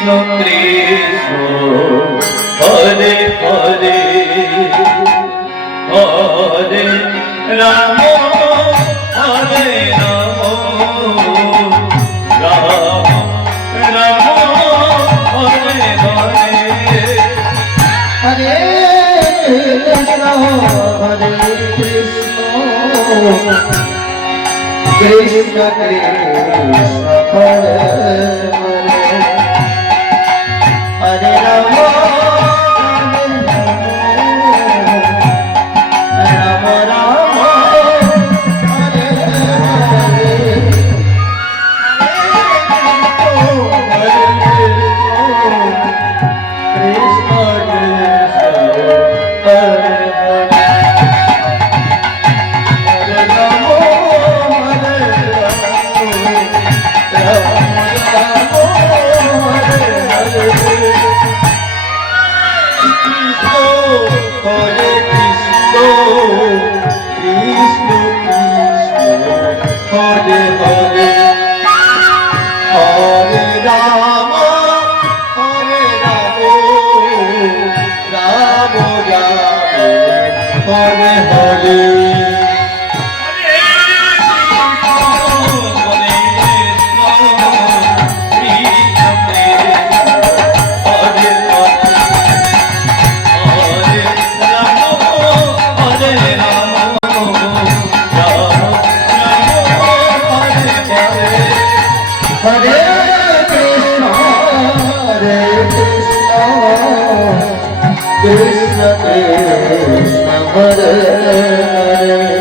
Krishna Hare Hare Hare Ram Hare Ram Ram Ram Hare Hare Hare Krishna Hare Krishna Krishna Krishna Hare Hare Hare Ram Ram Ram Hare Hare Krishna Krishna Hare Hare Hare Krishna, Krishna Krishna, Hare Hare, Hare Rama, Hare Rama, Rama Rama, Hare Hare. Hare Krishna, Hare Krishna, Krishna Krishna, Hare Hare.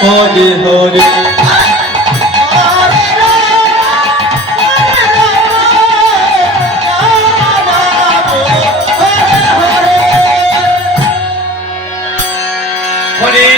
Hare Hare. Hare